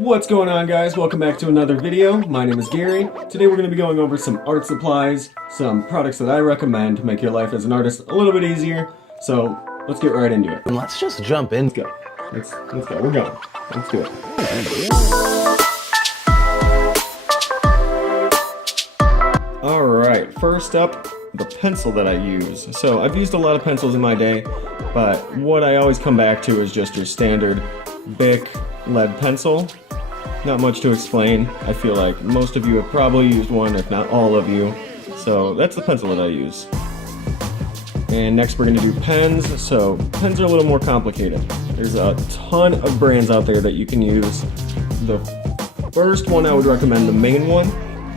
What's going on, guys? Welcome back to another video. My name is Gary. Today we're going to be going over some art supplies, some products that I recommend to make your life as an artist a little bit easier. So let's get right into it. Let's just jump in. Let's go. Let's go. We're going. Let's do it. Alright, first up, the pencil that I use. So I've used a lot of pencils in my day, but what I always come back to is just your standard Bic lead pencil. Not much to explain. I feel like most of you have probably used one, if not all of you. So that's the pencil that I use. And next we're going to do pens. So pens are a little more complicated. There's a ton of brands out there that you can use. The first one I would recommend, the main one,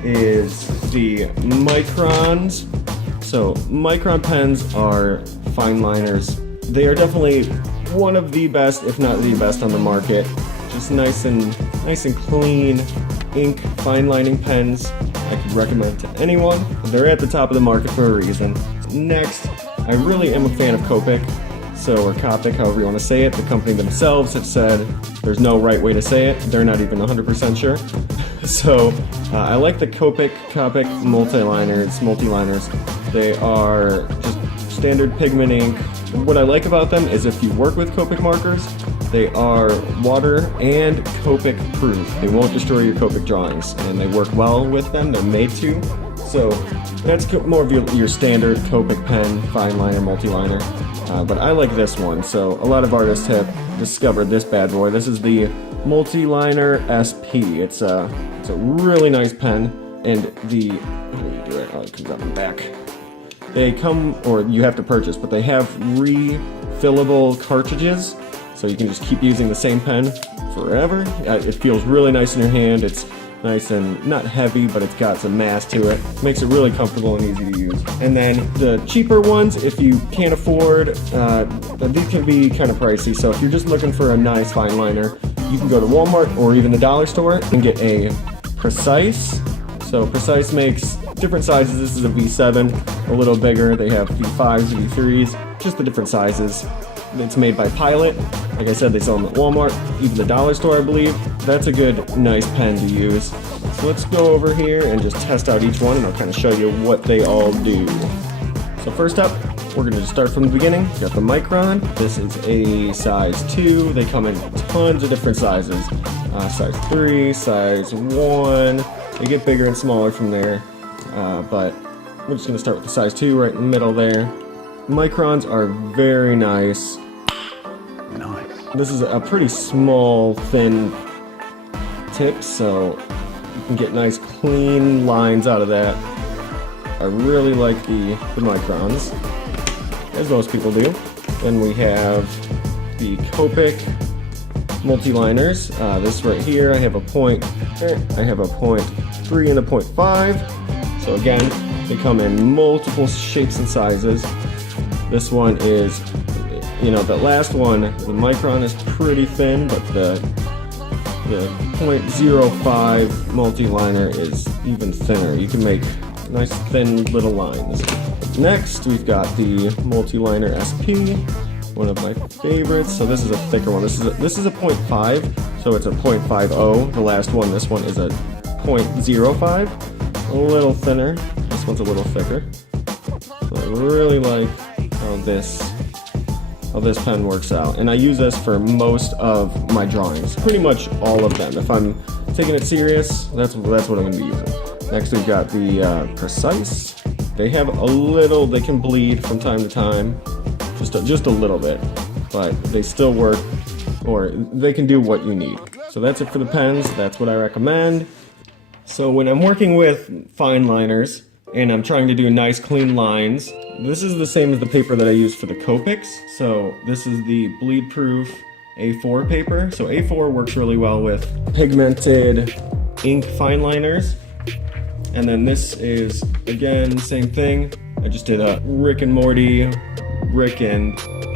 is the Microns. So Micron pens are fine liners. They are definitely one of the best, if not the best on the market. Just nice and clean ink fine lining pens I could recommend to anyone. They're at the top of the market for a reason. Next, I really am a fan of Copic, or Copic, however you want to say it. The company themselves have said there's no right way to say it. They're not even 100% sure. So I like the Copic multi-liners. They are just standard pigment ink. What I like about them is if you work with Copic markers, they are water and Copic proof. They won't destroy your Copic drawings, and they work well with them. They're made to. So that's more of your standard Copic pen, fine liner, multi-liner. But I like this one. So a lot of artists have discovered this bad boy. This is the Multi-Liner SP. It's a really nice pen, and how do you do it? Oh, it comes up and back. They come, or you have to purchase, but they have refillable cartridges, so you can just keep using the same pen forever. It feels really nice in your hand. It's nice and not heavy, but it's got some mass to it. Makes it really comfortable and easy to use. And then the cheaper ones, if you can't afford, these can be kind of pricey. So if you're just looking for a nice fine liner, you can go to Walmart or even the dollar store and get a Precise. So Precise makes different sizes. This is a V7, a little bigger. They have V5s, V3s, just the different sizes. It's made by Pilot. Like I said, they sell them at Walmart, even the dollar store, I believe. That's a good, nice pen to use. So let's go over here and just test out each one, and I'll kind of show you what they all do. So first up, we're going to start from the beginning. Got the Micron. This is a size 2. They come in tons of different sizes. Size 3, size 1. They get bigger and smaller from there. But we're just going to start with the size 2 right in the middle there. Microns are very nice. This is a pretty small, thin tip, so you can get nice, clean lines out of that. I really like the Microns, as most people do. Then we have the Copic multi-liners. This right here, I have a 0.3 and a 0.5. So again, they come in multiple shapes and sizes. This one is, the last one, the Micron is pretty thin, but the 0.05 multi-liner is even thinner. You can make nice thin little lines. Next, we've got the Multi-Liner SP, one of my favorites. So this is a thicker one. This is a 0.5, so it's a 0.50. The last one, this one is a 0.05, a little thinner. This one's a little thicker. So I really like how this pen works out, and I use this for most of my drawings, pretty much all of them. If I'm taking it serious, that's what I'm going to be using. Next, we've got the Precise. They have they can bleed from time to time, just a little bit, but they still work, or they can do what you need. So that's it for the pens. That's what I recommend. So when I'm working with fine liners and I'm trying to do nice clean lines, this is the same as the paper that I use for the Copics. So this is the bleed proof A4 paper. So A4 works really well with pigmented ink fine liners. And then this is, again, same thing. I just did a Rick and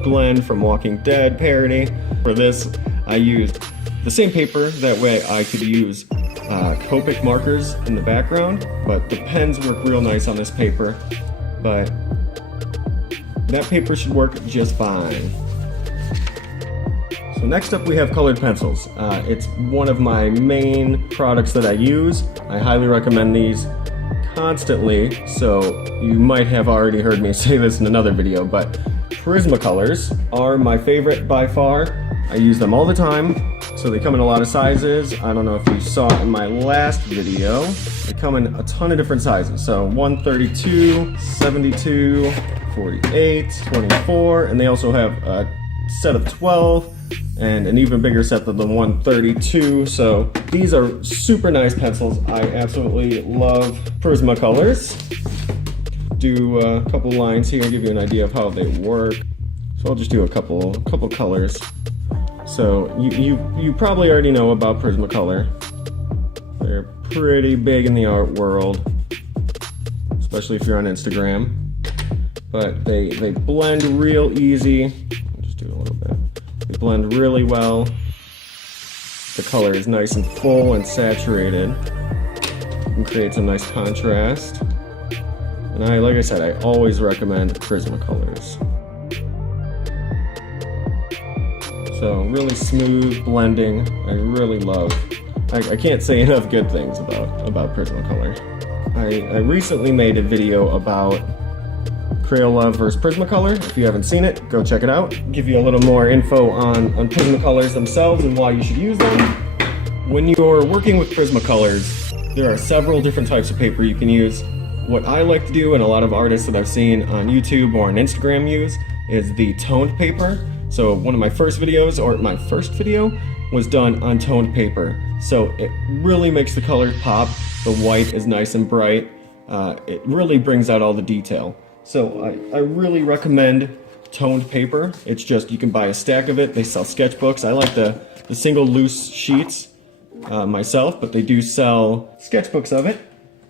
Glenn from Walking Dead parody. For this, I used the same paper. That way I could use Copic markers in the background, but the pens work real nice on this paper. But that paper should work just fine. So next up we have colored pencils. It's one of my main products that I use. I highly recommend these constantly, so you might have already heard me say this in another video, but Prismacolors are my favorite by far. I use them all the time, so they come in a lot of sizes. I don't know if you saw it in my last video. They come in a ton of different sizes, so 132, 72, 48, 24, and they also have a set of 12 and an even bigger set than the 132. So these are super nice pencils. I absolutely love Prismacolors. Do a couple lines here, give you an idea of how they work. So I'll just do a couple colors. So you probably already know about Prismacolor. They're pretty big in the art world, especially if you're on Instagram. But they blend real easy. I'll just do a little bit. They blend really well. The color is nice and full and saturated. You can create some nice contrast. And like I said, I always recommend Prismacolors. So really smooth blending. I really love. I can't say enough good things about Prismacolor. I recently made a video about Crayola versus Prismacolor. If you haven't seen it, go check it out. Give you a little more info on Prismacolors themselves and why you should use them. When you're working with Prismacolors, there are several different types of paper you can use. What I like to do, and a lot of artists that I've seen on YouTube or on Instagram use, is the toned paper. So one of my first videos, or my first video, was done on toned paper. So it really makes the colors pop. The white is nice and bright. It really brings out all the detail. So I really recommend toned paper. It's just, you can buy a stack of it. They sell sketchbooks. I like the single loose sheets myself, but they do sell sketchbooks of it.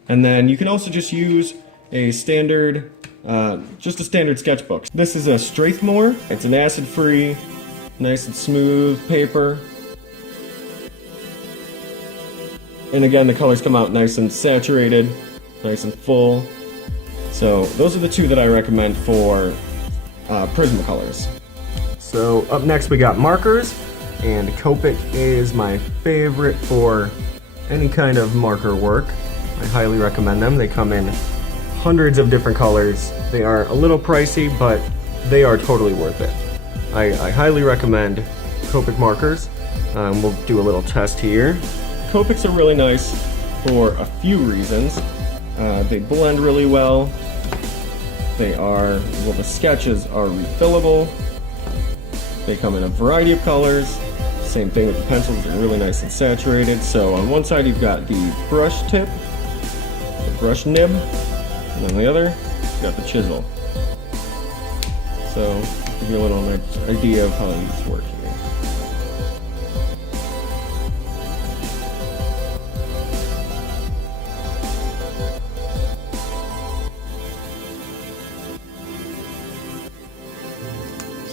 And then you can also just use a standard, just a standard sketchbook. This is a Strathmore. It's an acid-free, nice and smooth paper. And again, the colors come out nice and saturated, nice and full. So those are the two that I recommend for Prismacolors. So up next we got markers, and Copic is my favorite for any kind of marker work. I highly recommend them. They come in hundreds of different colors. They are a little pricey, but they are totally worth it. I highly recommend Copic markers. We'll do a little test here. Copics are really nice for a few reasons. They blend really well. The sketches are refillable. They come in a variety of colors. Same thing with the pencils, they're really nice and saturated. So on one side you've got the brush tip, the brush nib, and on the other, you've got the chisel. So, give you a little idea of how these work here.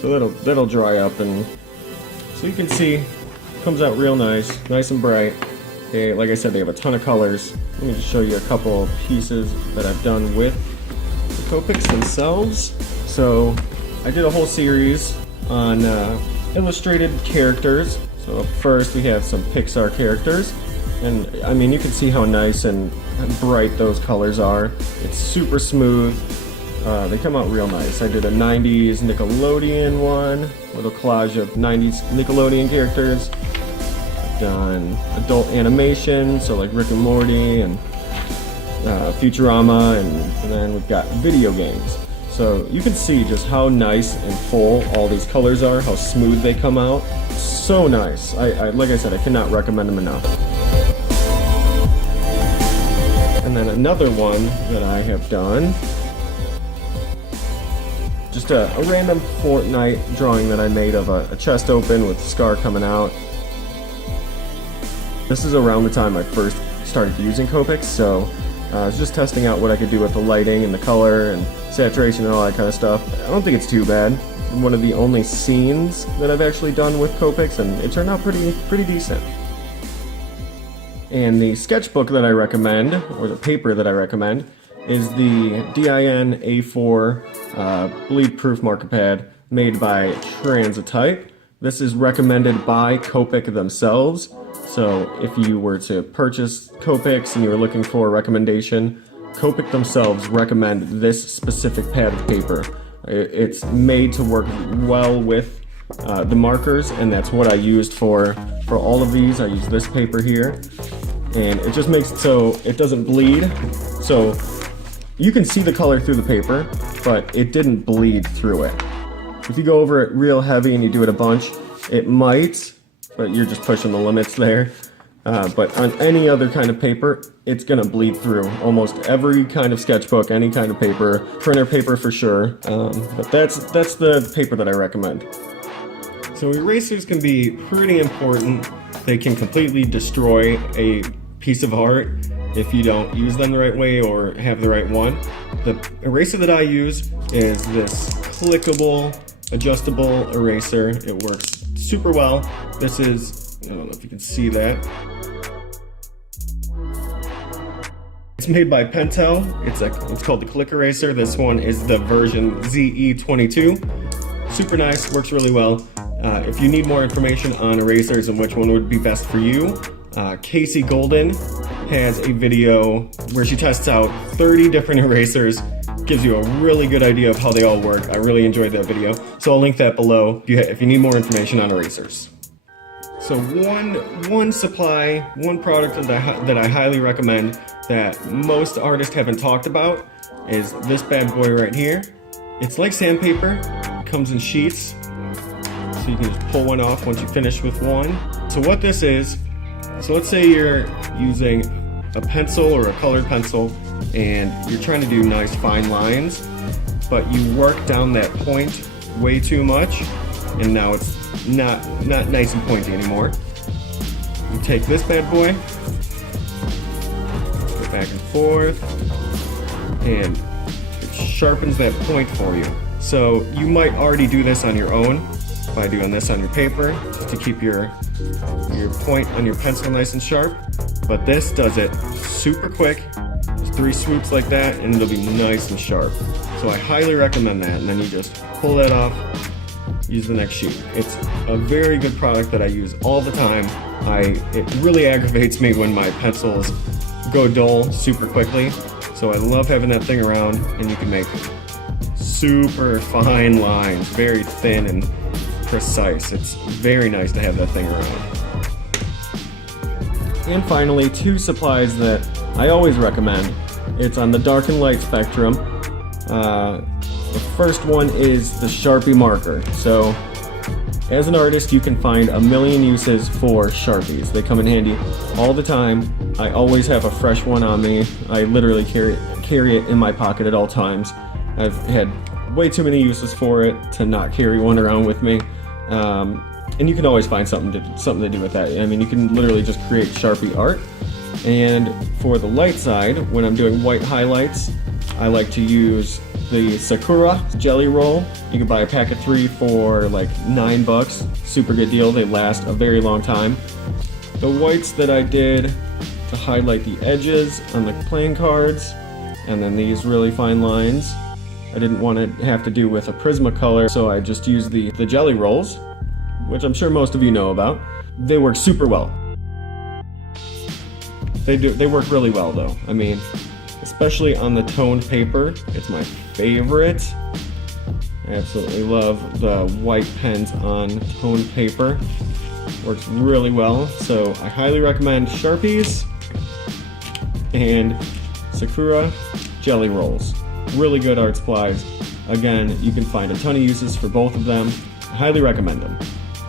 So that'll dry up, and so you can see it comes out real nice and bright. Like I said, they have a ton of colors. Let me just show you a couple pieces that I've done with the Copics themselves. So I did a whole series on illustrated characters. So up first we have some Pixar characters, and I mean you can see how nice and bright those colors are. It's super smooth. They come out real nice. I did a 90s Nickelodeon one, little collage of 90s Nickelodeon characters. I've done adult animation, so like Rick and Morty and Futurama, and then we've got video games. So you can see just how nice and full all these colors are, how smooth they come out. So nice. Like I said, I cannot recommend them enough. And then another one that I have done, just a random Fortnite drawing that I made of a chest open with Scar coming out. This is around the time I first started using Copics, so I was just testing out what I could do with the lighting and the color and saturation and all that kind of stuff. I don't think it's too bad. One of the only scenes that I've actually done with Copics, and it turned out pretty decent. And the sketchbook that I recommend, or the paper that I recommend, is the DIN A4 bleed-proof marker pad made by Transitotype. This is recommended by Copic themselves. So if you were to purchase Copics and you were looking for a recommendation, Copic themselves recommend this specific pad of paper. It's made to work well with the markers, and that's what I used for all of these. I use this paper here, and it just makes it so it doesn't bleed. So you can see the color through the paper, but it didn't bleed through it. If you go over it real heavy and you do it a bunch, it might, but you're just pushing the limits there. But on any other kind of paper, it's gonna bleed through. Almost every kind of sketchbook, any kind of paper, printer paper for sure. But that's the paper that I recommend. So erasers can be pretty important. They can completely destroy a piece of art if you don't use them the right way or have the right one. The eraser that I use is this clickable, adjustable eraser. It works super well. This is, I don't know if you can see that. It's made by Pentel. It's called the Click Eraser. This one is the version ZE22. Super nice, works really well. If you need more information on erasers and which one would be best for you, Kasey Golden has a video where she tests out 30 different erasers, gives you a really good idea of how they all work. I really enjoyed that video, so I'll link that below if you need more information on erasers. So one supply, one product that I highly recommend that most artists haven't talked about is this bad boy right here. It's like sandpaper. It comes in sheets, so you can just pull one off once you finish with one. So what this is, so let's say you're using a pencil or a colored pencil and you're trying to do nice fine lines, but you work down that point way too much, and now it's not nice and pointy anymore. You take this bad boy, go back and forth, and it sharpens that point for you. So you might already do this on your own by doing this on your paper to keep your point on your pencil nice and sharp, but this does it super quick. Just 3 swoops like that and it'll be nice and sharp. So I highly recommend that, and then you just pull that off, use the next sheet. It's a very good product that I use all the time. It really aggravates me when my pencils go dull super quickly, so I love having that thing around, and you can make super fine lines, very thin and precise. It's very nice to have that thing around. And finally, 2 supplies that I always recommend. It's on the dark and light spectrum. The first one is the Sharpie marker. So as an artist, you can find a million uses for Sharpies. They come in handy all the time. I always have a fresh one on me. I literally carry it in my pocket at all times. I've had way too many uses for it to not carry one around with me. And you can always find something to do with that. I mean, you can literally just create Sharpie art. And for the light side, when I'm doing white highlights, I like to use the Sakura jelly roll. You can buy a pack of 3 for like $9. Super good deal. They last a very long time. The whites that I did to highlight the edges on the playing cards, and then these really fine lines, I didn't want to have to do with a Prismacolor, so I just used the jelly rolls, which I'm sure most of you know about. They work super well. They work really well though. I mean, especially on the toned paper, it's my favorite. I absolutely love the white pens on toned paper. Works really well, so I highly recommend Sharpies and Sakura jelly rolls. Really good art supplies. Again, you can find a ton of uses for both of them. I highly recommend them.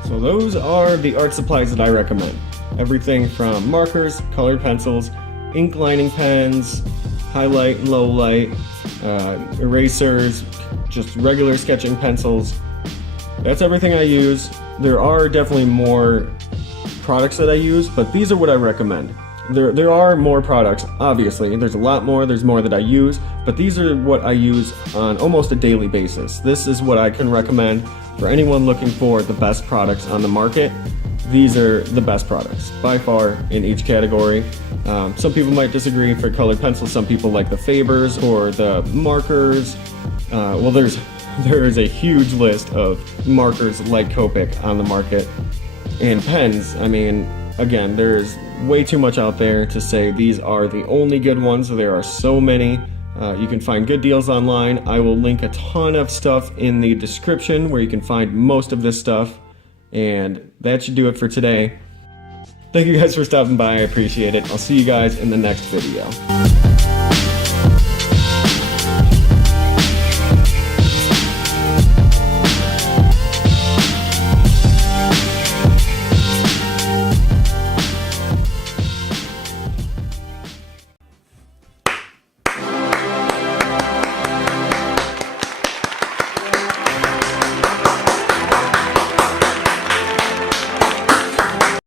So those are the art supplies that I recommend. Everything from markers, colored pencils, ink lining pens, highlight and low light, erasers, just regular sketching pencils. That's everything I use. There are definitely more products that I use, but these are what I recommend. There are more products, obviously. There's a lot more, there's more that I use, but these are what I use on almost a daily basis. This is what I can recommend for anyone looking for the best products on the market. These are the best products, by far, in each category. Some people might disagree for colored pencils. Some people like the Fabers or the markers. Well, there's there is a huge list of markers like Copic on the market. And pens, I mean, again, there's way too much out there to say these are the only good ones. There are so many. You can find good deals online. I will link a ton of stuff in the description where you can find most of this stuff. And that should do it for today. Thank you guys for stopping by. I appreciate it. I'll see you guys in the next video.